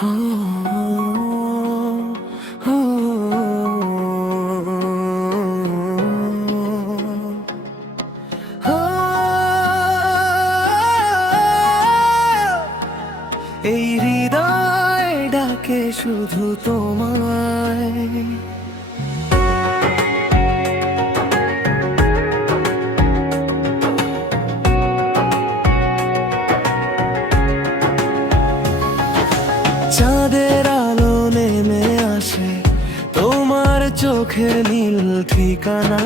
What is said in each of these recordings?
এই হৃদয় ডাকে শুধু তোমায়। চাঁদের আলো নেমে আসে তোমার চোখের নীল ঠিকানা,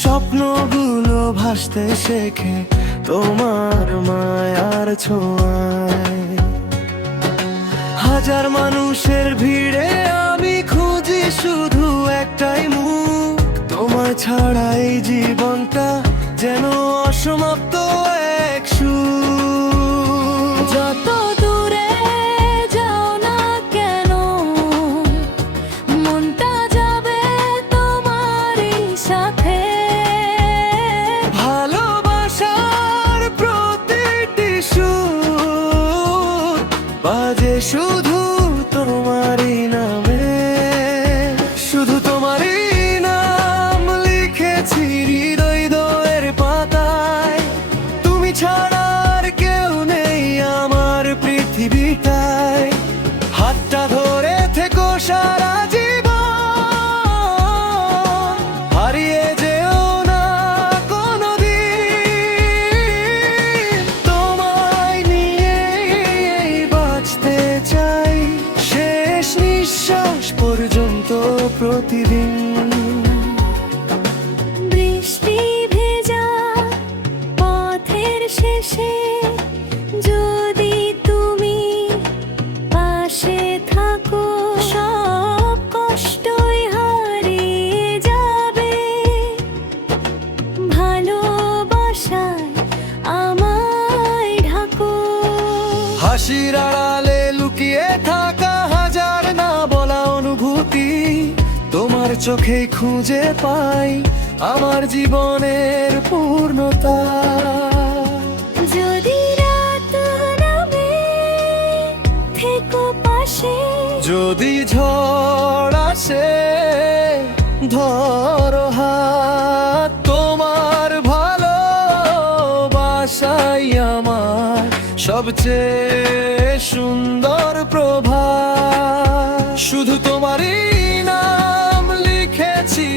স্বপ্নগুলো ভাসতে শেখে তোমার মায়ার ছোঁয়ায়। হাজার মানুষের ভিড়ে আমি খুঁজি শুধু একটাই মুখ, তোমার ছাড়া এই জীবনটা যেন অসমাপ্ত এক সুর। যত দূরে যাও না কেন মনটা যাবে তোমারই সাথে। ভালোবাসার প্রতিটি সুর বাজে শুধু তোমারই নামে, শুধু তোমারই নাম লিখেছি হৃদয় দোয়ের পাতায়। তুমি ছাড়া আর কেউ নেই আমার পৃথিবীটায়। হাতটা ধরে থেকো সারা জীবন, হারিয়ে যেও না কোনোদিন। তোমায় নিয়েই বাঁচতে চাই শেষ নিঃশ্বাস পর্যন্ত প্রতিদিন। বৃষ্টি ভেজা পথের শেষে যদি তুমি পাশে থাকো, সব কষ্টই হারিয়ে যাবে। ভালোবাসায় আমায় ঢাকো। হাসির আড়ালে লুকিয়ে থাকা হাজার না বলা অনুভূতি, তোমার চোখে খুঁজে পাই আমার জীবনের পূর্ণতা। যদি রাত নামে থেকো পাশে, যদি ঝড় আসে ধরো হাত, তোমার ভালোবাসাই আমার সবচেয়ে সুন্দর প্রভাত। শুধু তোমারই নাম লিখেছি